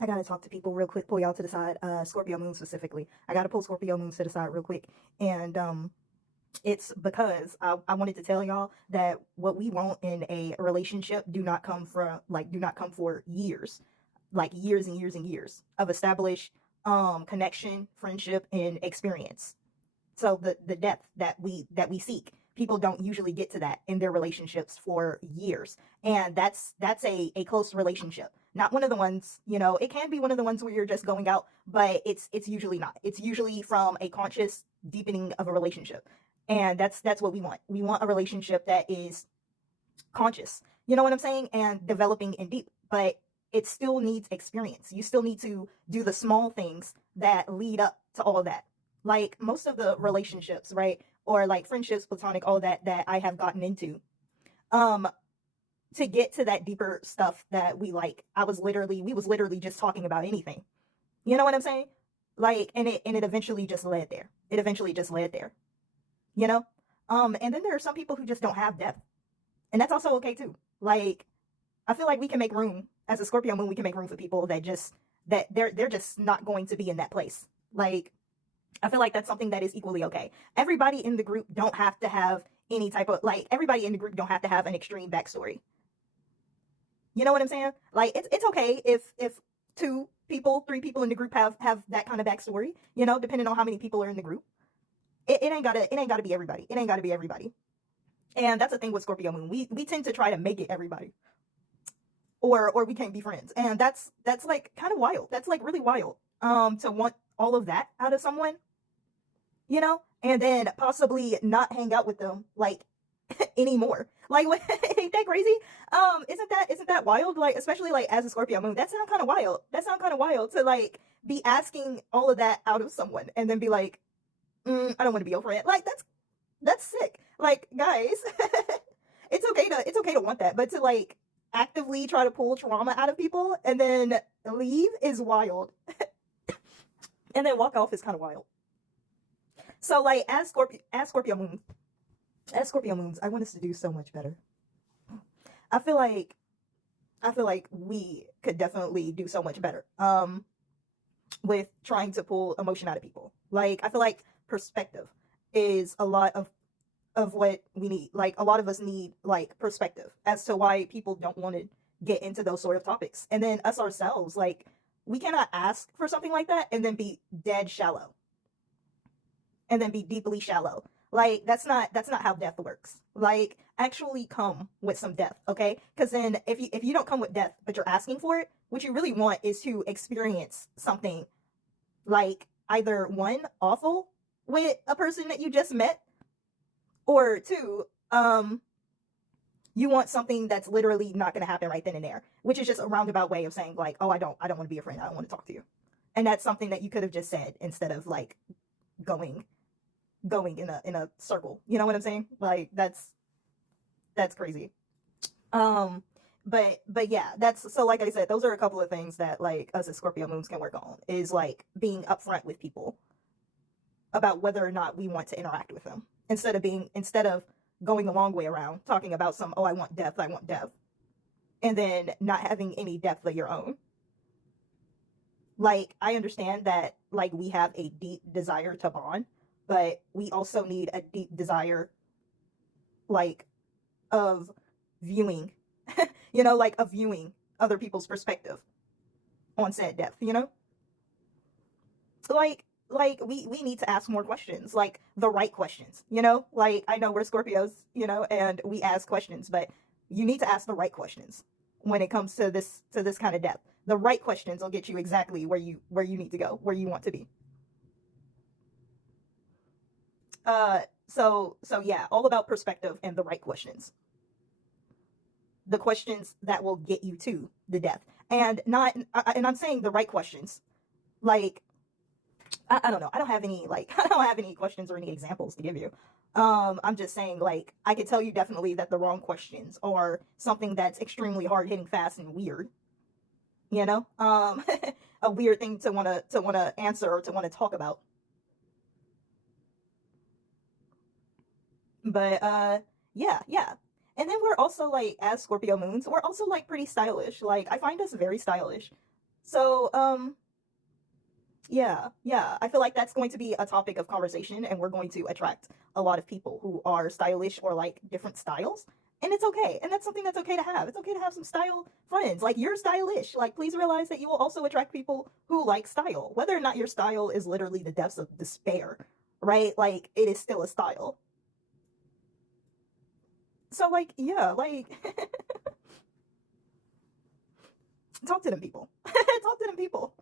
I gotta talk to people real quick, pull y'all to the side, Scorpio moon specifically. I gotta pull Scorpio moons to the side real quick. And it's because I wanted to tell y'all that what we want in a relationship do not come for years. Like years and years and years of established connection, friendship, and experience. So the depth that we seek, people don't usually get to that in their relationships for years. And that's a close relationship, not one of the ones, it can be one of the ones where you're just going out, but it's usually not. It's usually from a conscious deepening of a relationship. And that's what we want. We want a relationship that is conscious, you know what I'm saying, and developing and deep. But it still needs experience. You still need to do the small things that lead up to all of that. Like most of the relationships, right? Or like friendships, platonic, all that I have gotten into. Um, to get to that deeper stuff that we like, we was literally just talking about anything. You know what I'm saying? Like, and it eventually just led there. It eventually just led there, you know? And then there are some people who just don't have depth. And that's also okay too. Like, I feel like we can make room as a Scorpio moon. We can make room for people that they're just not going to be in that place. Like, I feel like that's something that is equally okay. Everybody in the group don't have to have any type of like. Everybody in the group don't have to have an extreme backstory. You know what I'm saying? Like, it's okay if two people, three people in the group have that kind of backstory. Depending on how many people are in the group. It ain't gotta be everybody. It ain't gotta be everybody. And that's the thing with Scorpio moon. We tend to try to make it everybody, or we can't be friends, and that's like kind of wild. That's like really wild, to want all of that out of someone, and then possibly not hang out with them like anymore. Like, what? Ain't that crazy? Isn't that wild? Like, especially like as a Scorpio moon, that sounds kind of wild. That sounds kind of wild to like be asking all of that out of someone and then be like, I don't want to be your friend. Like, that's sick. Like, guys, it's okay to want that, but to like actively try to pull trauma out of people and then leave is wild. And then walk off is kind of wild. So like as Scorpio moons, I want us to do so much better. I feel like I feel like we could definitely do so much better. With trying to pull emotion out of people. Like, I feel like perspective is a lot of what we need. Like, a lot of us need like perspective as to why people don't want to get into those sort of topics. And then us ourselves, like, we cannot ask for something like that and then be dead shallow and then be deeply shallow. Like, that's not how depth works. Like, actually come with some depth, okay? Because then if you don't come with depth but you're asking for it, what you really want is to experience something like either one, awful with a person that you just met, or two, you want something that's literally not going to happen right then and there, which is just a roundabout way of saying like, oh, I don't want to be a friend, I don't want to talk to you. And that's something that you could have just said instead of like going going in a circle. You know what I'm saying? Like, that's crazy. um but yeah, that's so, like I said, those are a couple of things that like us as Scorpio moons can work on, is like being upfront with people about whether or not we want to interact with them, instead of going the long way around talking about some, oh, I want depth, and then not having any depth of your own. Like, I understand that like we have a deep desire to bond, but we also need a deep desire, like, of viewing, like of viewing other people's perspective on said depth, like we need to ask more questions, like the right questions, like, I know we're Scorpios, and we ask questions, but you need to ask the right questions when it comes to this kind of depth. The right questions will get you exactly where you need to go, where you want to be. So yeah, all about perspective and the right questions, the questions that will get you to the depth, and not and I'm saying the right questions. Like, I don't know. I don't have any like I don't have any questions or any examples to give you. I'm just saying, like, I could tell you definitely that the wrong questions are something that's extremely hard hitting, fast, and weird. You know, a weird thing to wanna answer or to want to talk about. But yeah, yeah. And then we're also like, as Scorpio moons, we're also like pretty stylish. Like, I find us very stylish. So, yeah, I feel like that's going to be a topic of conversation, and we're going to attract a lot of people who are stylish or like different styles. And it's okay. And that's something that's okay to have. It's okay to have some style friends. Like, you're stylish. Like, please realize that you will also attract people who like style. Whether or not your style is literally the depths of despair, right? Like, it is still a style. So, like, yeah, like, talk to them people. Talk to them people.